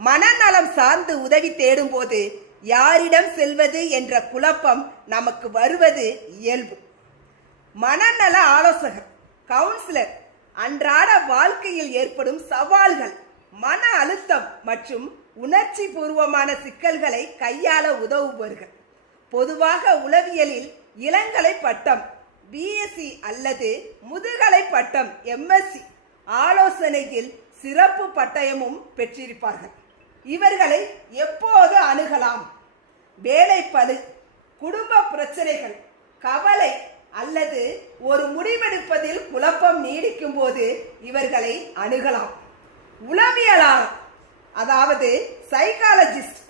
மனநலம் சார்ந்து உதவி தேடும் போது யாரிடம் செல்வது என்ற குழப்பம் நமக்கு வருவது இயல்பு. மனநல ஆலோசகர், கவுன்சிலர் அன்றாட வாழ்க்கையில் ஏற்படும் சவால்கள், மன அழுத்தம் மற்றும் உணர்ச்சி பூர்வமான சிக்கல்களை கையாள உதவுபவர்கள். பொதுவாக உளவியலில் இளங்கலை பட்டம், பிஎஸ்சி அல்லது முதுகலை பட்டம், எம்எஸ்சி, ஆலோசனையில் சிறப்பு பட்டயமும் பெற்றிருப்பார்கள். இவர்களை எப்போது அணுகலாம்? வேலைப்பளு, குடும்ப பிரச்சனைகள், கவலை அல்லது ஒரு முடிவெடுப்பதில் குழப்பம் நீடிக்கும் போது இவர்களை அணுகலாம். உளவியலாளர், அதாவது சைக்காலஜிஸ்ட்,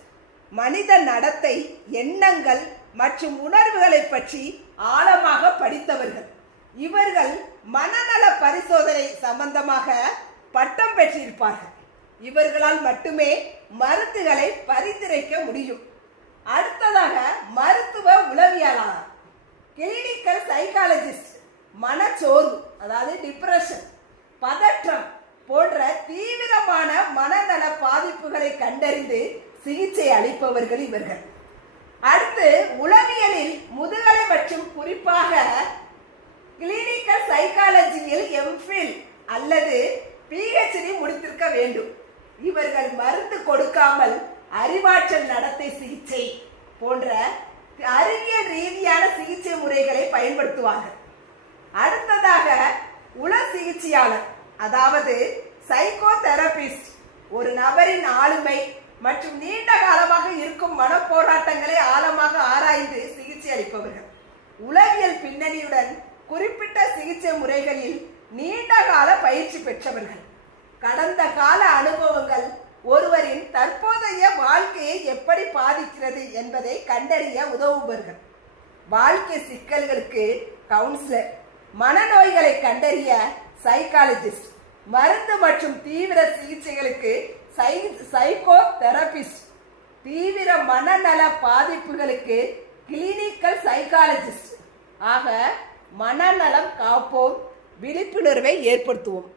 மனித நடத்தை, எண்ணங்கள் மற்றும் உணர்வுகளை பற்றி ஆழமாக படித்தவர்கள். இவர்கள் மனநல பரிசோதனை சம்பந்தமாக பட்டம் பெற்றிருப்பார்கள். இவர்களால் மட்டுமே மருந்துகளை பரிந்துரைக்க முடியும். அடுத்ததாக மருத்துவ உளவியலாளர், கிளினிக்கல் சைக்காலஜிஸ்ட், மனச்சோர்வு அதாவது டிப்ரெஷன், பதற்றம் போன்ற தீவிரமான மனநல பாதிப்புகளை கண்டறிந்து சிகிச்சை அளிப்பவர்கள் இவர்கள். அடுத்து உளவியலில் முதுகலை மற்றும் குறிப்பாக கிளினிக்கல் சைக்காலஜியில் எம்ஃபில் அல்லது பிஹெச்டி முடித்திருக்க வேண்டும். இவர்கள் மருந்து கொடுக்காமல் அறிவாற்றல் நடத்தை சிகிச்சை போன்ற அறிவியல் ரீதியான சிகிச்சை முறைகளை பயன்படுத்துவார்கள். அடுத்ததாக உள சிகிச்சையாளர், அதாவது சைக்கோ தெரபிஸ்ட், ஒரு நபரின் ஆளுமை மற்றும் நீண்ட காலமாக இருக்கும் மனப்போராட்டங்களை ஆழமாக ஆராய்ந்து சிகிச்சை அளிப்பவர்கள். உளவியல் பின்னணியுடன் குறிப்பிட்ட சிகிச்சை முறைகளில் நீண்ட கால பயிற்சி பெற்றவர்கள். கடந்த கால அனுபவங்கள் ஒருவரின் தற்போதைய வாழ்க்கையை எப்படி பாதிக்கிறது என்பதை கண்டறிய உதவுபவர்கள். வாழ்க்கை சிக்கல்களுக்கு கவுன்சிலர், மனநோய்களை கண்டறிய சைக்காலஜிஸ்ட், மருந்து மற்றும் தீவிர சிகிச்சைகளுக்கு சைக்கோ தெரபிஸ்ட், தீவிர மனநல பாதிப்புகளுக்கு கிளினிக்கல் சைக்காலஜிஸ்ட். ஆக மனநலம் காப்போம், விழிப்புணர்வை ஏற்படுத்துவோம்.